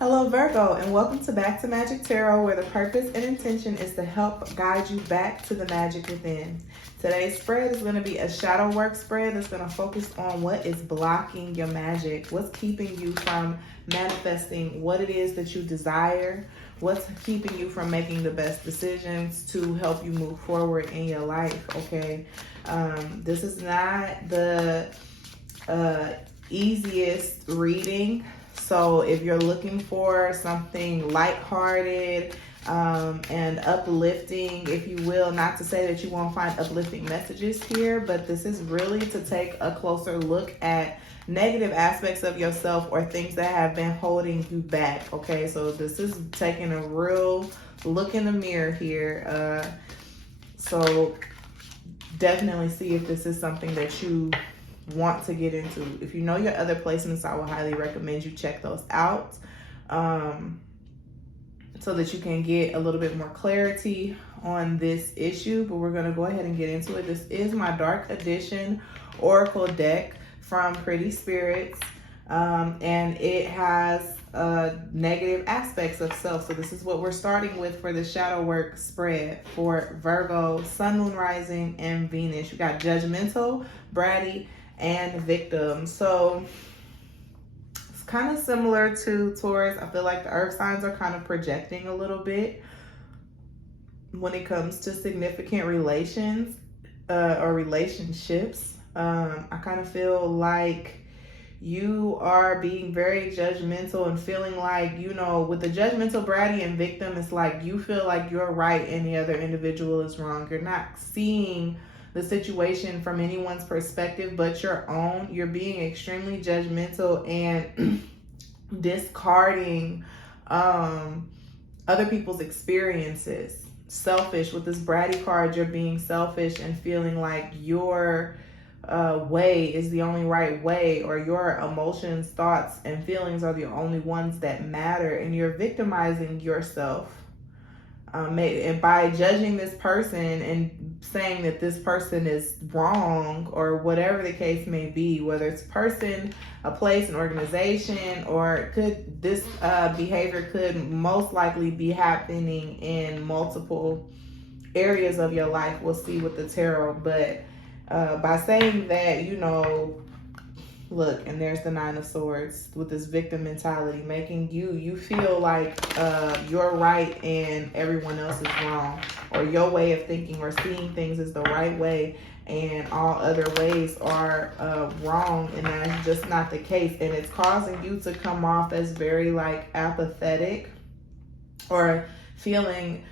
Hello, Virgo, and welcome to Back to Magic Tarot, where the purpose and intention is to help guide you back to the magic within. Today's spread is going to be a shadow work spread that's going to focus on what is blocking your magic, what's keeping you from manifesting what it is that you desire, what's keeping you from making the best decisions to help you move forward in your life, okay? This is not the easiest reading. So if you're looking for something lighthearted and uplifting, if you will, not to say that you won't find uplifting messages here, but this is really to take a closer look at negative aspects of yourself or things that have been holding you back. Okay, so this is taking a real look in the mirror here. So definitely see if this is something that you want to get into. If you know your other placements, I would highly recommend you check those out so that you can get a little bit more clarity on this issue. But we're going to go ahead and get into it. This is my Dark Edition Oracle deck from Pretty Spirits, and it has negative aspects of self. So this is what we're starting with for the shadow work spread for Virgo, Sun, Moon, Rising, and Venus. You got judgmental, bratty, and victim. So it's kind of similar to Taurus. I feel like the earth signs are kind of projecting a little bit when it comes to significant relations or relationships. I kind of feel like you are being very judgmental and feeling like, you know, with the judgmental, bratty, and victim, it's like you feel like you're right and the other individual is wrong. You're not seeing the situation from anyone's perspective but your own. You're being extremely judgmental and discarding other people's experiences. Selfish. With this bratty card, you're being selfish and feeling like your way is the only right way, or your emotions, thoughts, and feelings are the only ones that matter, and you're victimizing yourself. And by judging this person and saying that this person is wrong or whatever the case may be, whether it's a person, a place, an organization, or this behavior could most likely be happening in multiple areas of your life. We'll see with the tarot, but by saying that, you know, look, and there's the Nine of Swords with this victim mentality, making you feel like you're right and everyone else is wrong, or your way of thinking or seeing things is the right way and all other ways are wrong, and that's just not the case. And it's causing you to come off as very like apathetic, or feeling,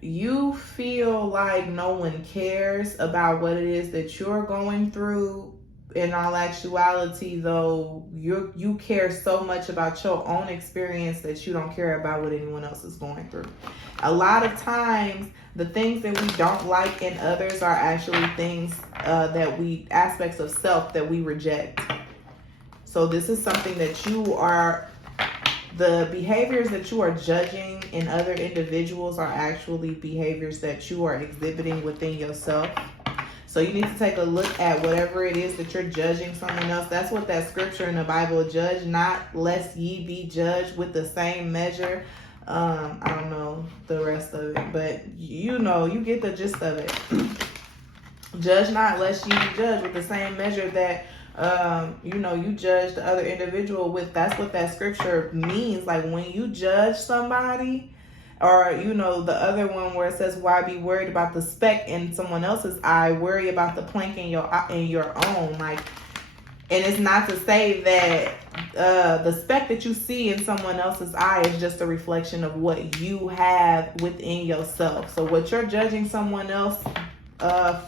you feel like no one cares about what it is that you're going through. In all actuality, though, you care so much about your own experience that you don't care about what anyone else is going through. A lot of times, the things that we don't like in others are actually things aspects of self that we reject. So this is something that the behaviors that you are judging in other individuals are actually behaviors that you are exhibiting within yourself. So you need to take a look at whatever it is that you're judging someone else. That's what that scripture in the Bible, judge not lest ye be judged with the same measure. I don't know the rest of it, but you know, you get the gist of it. Judge not lest ye be judged with the same measure that you judge the other individual with. That's what that scripture means. Like when you judge somebody, or, you know, the other one where it says, why be worried about the speck in someone else's eye? Worry about the plank in your own. Like, and it's not to say that the speck that you see in someone else's eye is just a reflection of what you have within yourself. So what you're judging someone else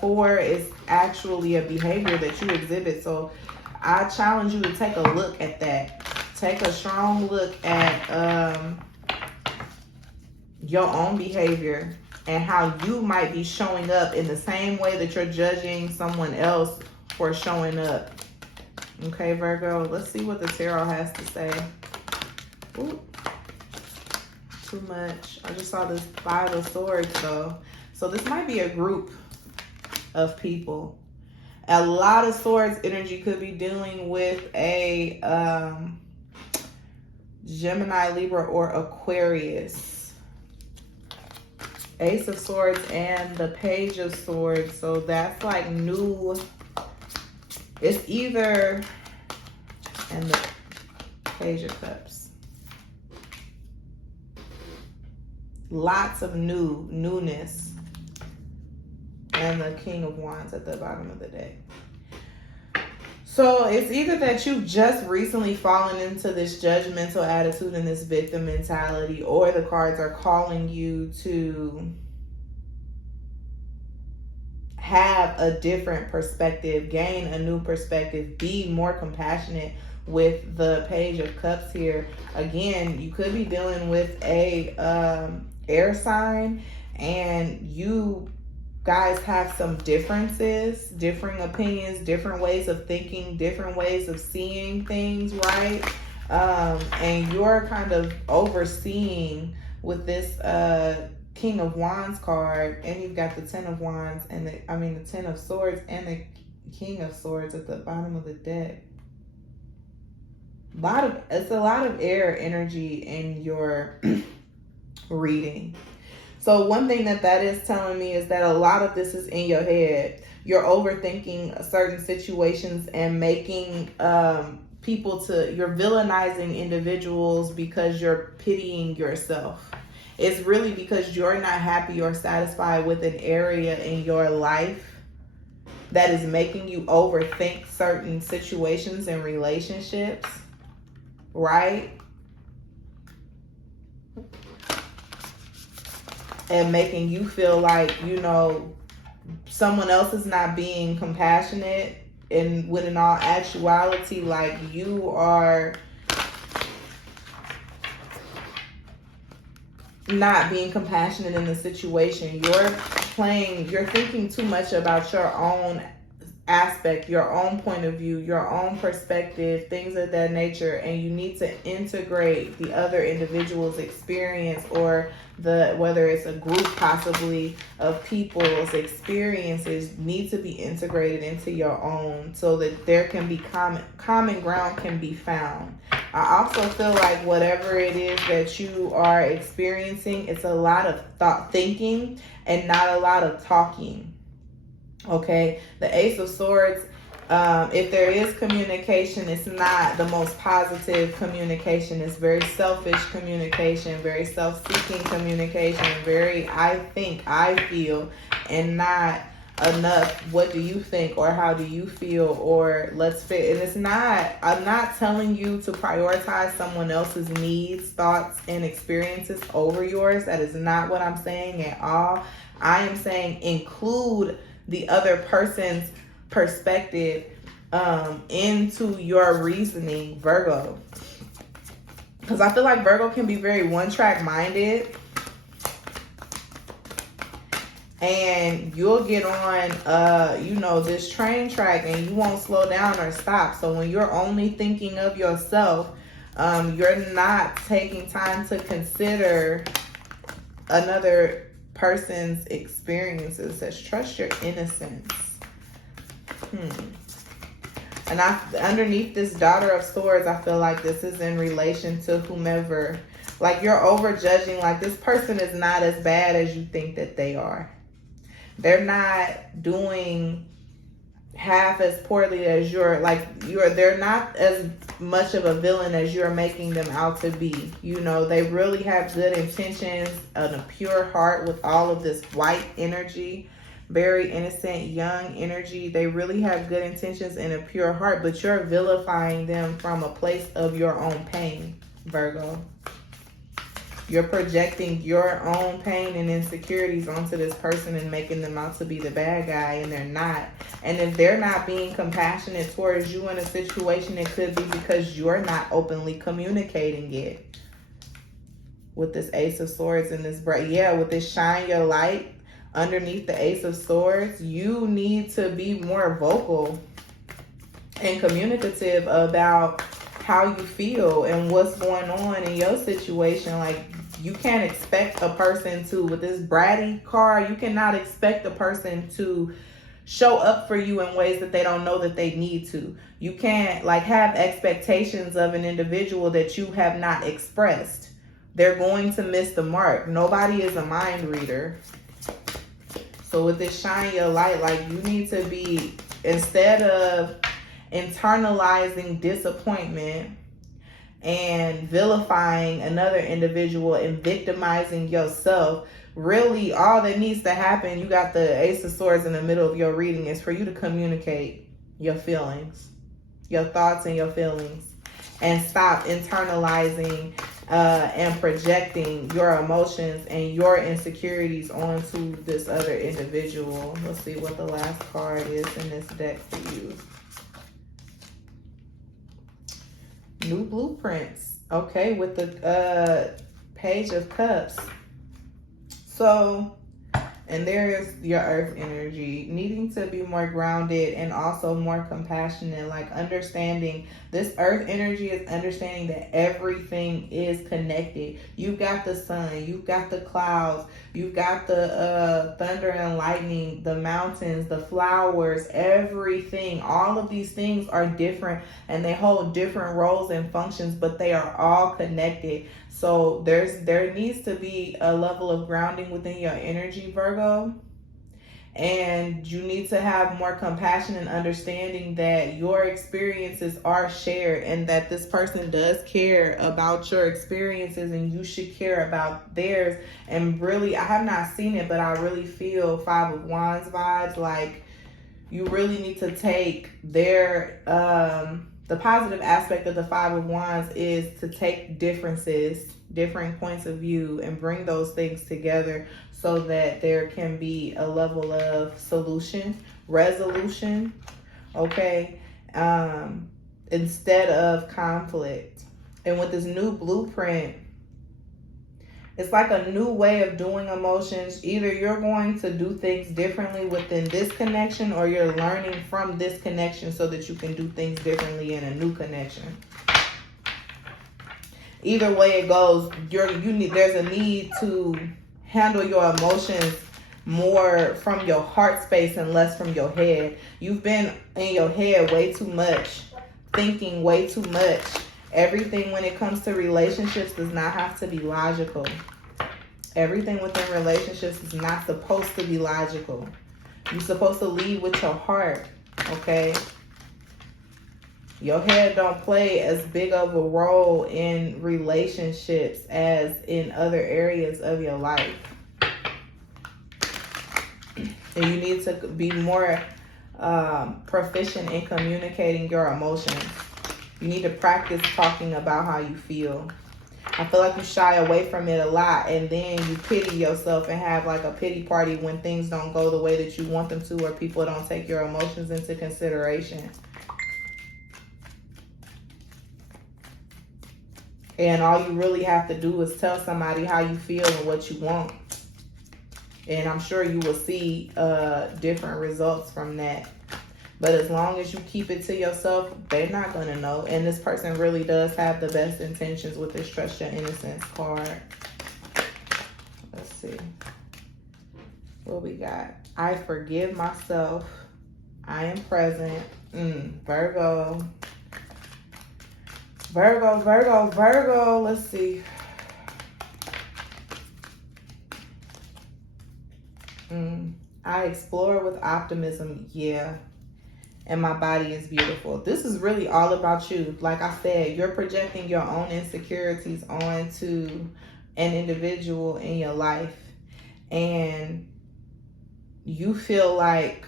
for is actually a behavior that you exhibit. So I challenge you to take a look at that. Take a strong look at your own behavior and how you might be showing up in the same way that you're judging someone else for showing up. Okay, Virgo, let's see what the tarot has to say. Ooh, too much. I just saw this Five of Swords though. So this might be a group of people. A lot of Swords energy could be dealing with a Gemini, Libra, or Aquarius. Ace of Swords and the Page of Swords. So that's like new. It's either, and the Page of Cups. Lots of newness. And the King of Wands at the bottom of the deck. So it's either that you've just recently fallen into this judgmental attitude and this victim mentality, or the cards are calling you to have a different perspective, gain a new perspective, be more compassionate with the Page of Cups here. Again, you could be dealing with a air sign, and you guys have some differences, differing opinions, different ways of thinking, different ways of seeing things, right? And you're kind of overseeing with this King of Wands card, and you've got the Ten of Wands and the Ten of Swords and the King of Swords at the bottom of the deck. It's a lot of air energy in your reading. So one thing that is telling me is that a lot of this is in your head. You're overthinking certain situations and making you're villainizing individuals because you're pitying yourself. It's really because you're not happy or satisfied with an area in your life that is making you overthink certain situations and relationships, right? And making you feel like, someone else is not being compassionate, and when in all actuality, like, you are not being compassionate in the situation. You're thinking too much about your own aspect, your own point of view, your own perspective, things of that nature, and you need to integrate the other individual's experience, or whether it's a group possibly of people's experiences, need to be integrated into your own, so that there can be common ground can be found. I also feel like whatever it is that you are experiencing, it's a lot of thinking and not a lot of talking. Okay, the Ace of Swords, if there is communication, it's not the most positive communication. It's very selfish communication, very self-seeking communication, very I feel, and not enough what do you think or how do you feel or let's fit. And it's not, I'm not telling you to prioritize someone else's needs, thoughts, and experiences over yours. That is not what I'm saying at all. I am saying include the other person's perspective into your reasoning, Virgo. Because I feel like Virgo can be very one-track minded, and you'll get on this train track and you won't slow down or stop. So when you're only thinking of yourself, you're not taking time to consider another person's experiences. Says trust your innocence. And underneath this Daughter of Swords, I feel like this is in relation to whomever. Like, you're over judging. Like, this person is not as bad as you think that they are. They're not doing half as poorly as they're not as much of a villain as you're making them out to be. They really have good intentions and a pure heart with all of this white energy, very innocent, young energy. They really have good intentions and a pure heart, but you're vilifying them from a place of your own pain, Virgo. You're projecting your own pain and insecurities onto this person and making them out to be the bad guy, and they're not. And if they're not being compassionate towards you in a situation, it could be because you're not openly communicating it. With this Ace of Swords and this with this shine your light underneath the Ace of Swords, you need to be more vocal and communicative about how you feel and what's going on in your situation. Like, you can't expect a person to, with this bratty card, you cannot expect a person to show up for you in ways that they don't know that they need to. You can't like have expectations of an individual that you have not expressed. They're going to miss the mark. Nobody is a mind reader. So with this shine your light, like you need to be, instead of internalizing disappointment and vilifying another individual and victimizing yourself, really all that needs to happen, you got the Ace of Swords in the middle of your reading, is for you to communicate your feelings, your thoughts and your feelings, and stop internalizing and projecting your emotions and your insecurities onto this other individual. Let's see what the last card is in this deck for you. New blueprints. Okay, with the Page of Cups. So, and there's your earth energy, needing to be more grounded and also more compassionate, like understanding this earth energy is understanding that everything is connected. You've got the sun, you've got the clouds, you've got the thunder and lightning, the mountains, the flowers, everything. All of these things are different and they hold different roles and functions, but they are all connected. So there needs to be a level of grounding within your energy, Virgo. And you need to have more compassion and understanding that your experiences are shared and that this person does care about your experiences and you should care about theirs. And really, I have not seen it, but I really feel Five of Wands vibes. Like you really need to take their, the positive aspect of the Five of Wands is to take differences, different points of view, and bring those things together so that there can be a level of solution, resolution, okay, instead of conflict. And with this new blueprint, it's like a new way of doing emotions. Either you're going to do things differently within this connection or you're learning from this connection so that you can do things differently in a new connection. Either way it goes, there's a need to handle your emotions more from your heart space and less from your head. You've been in your head way too much, thinking way too much. Everything when it comes to relationships does not have to be logical. Everything within relationships is not supposed to be logical. You're supposed to lead with your heart, okay? Your head don't play as big of a role in relationships as in other areas of your life. And you need to be more proficient in communicating your emotions. You need to practice talking about how you feel. I feel like you shy away from it a lot and then you pity yourself and have like a pity party when things don't go the way that you want them to or people don't take your emotions into consideration. And all you really have to do is tell somebody how you feel and what you want. And I'm sure you will see different results from that. But as long as you keep it to yourself, they're not going to know. And this person really does have the best intentions with this Trust Your Innocence card. Let's see. What we got? I forgive myself. I am present. Virgo. Virgo, Virgo, Virgo. Let's see. I explore with optimism. Yeah. And my body is beautiful. This is really all about you. Like I said, you're projecting your own insecurities onto an individual in your life. And you feel like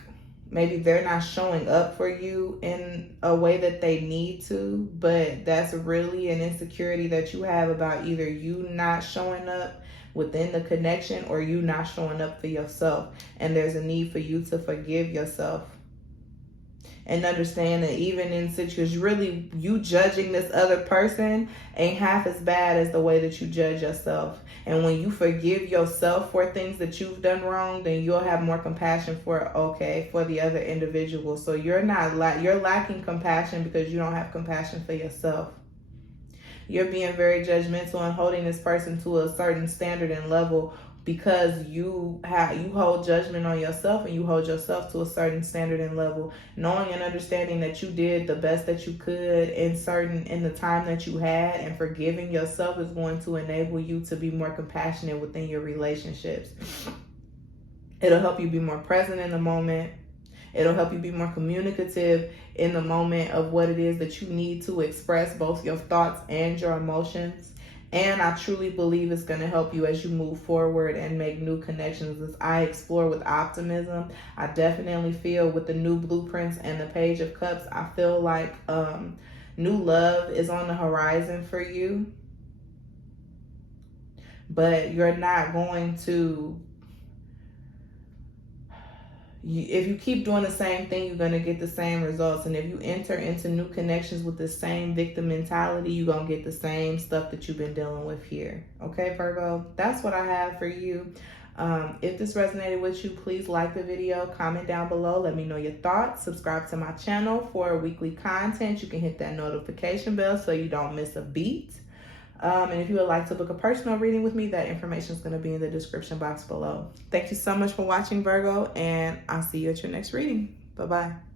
maybe they're not showing up for you in a way that they need to, but that's really an insecurity that you have about either you not showing up within the connection or you not showing up for yourself. And there's a need for you to forgive yourself. And understand that even in situations, really, you judging this other person ain't half as bad as the way that you judge yourself. And when you forgive yourself for things that you've done wrong, then you'll have more compassion for the other individual. So you're lacking compassion because you don't have compassion for yourself. You're being very judgmental and holding this person to a certain standard and level because you hold judgment on yourself, and you hold yourself to a certain standard and level, knowing and understanding that you did the best that you could in the time that you had, and forgiving yourself is going to enable you to be more compassionate within your relationships. It'll help you be more present in the moment. It'll help you be more communicative in the moment of what it is that you need to express, both your thoughts and your emotions. And I truly believe it's going to help you as you move forward and make new connections. As I explore with optimism, I definitely feel with the new blueprints and the Page of Cups, I feel like new love is on the horizon for you. But you're not going to... if you keep doing the same thing, you're going to get the same results. And if you enter into new connections with the same victim mentality, you're going to get the same stuff that you've been dealing with here. Okay, Virgo, that's what I have for you. If this resonated with you, please like the video, comment down below, let me know your thoughts, subscribe to my channel for weekly content. You can hit that notification bell so you don't miss a beat. And if you would like to book a personal reading with me, that information is going to be in the description box below. Thank you so much for watching, Virgo, and I'll see you at your next reading. Bye-bye.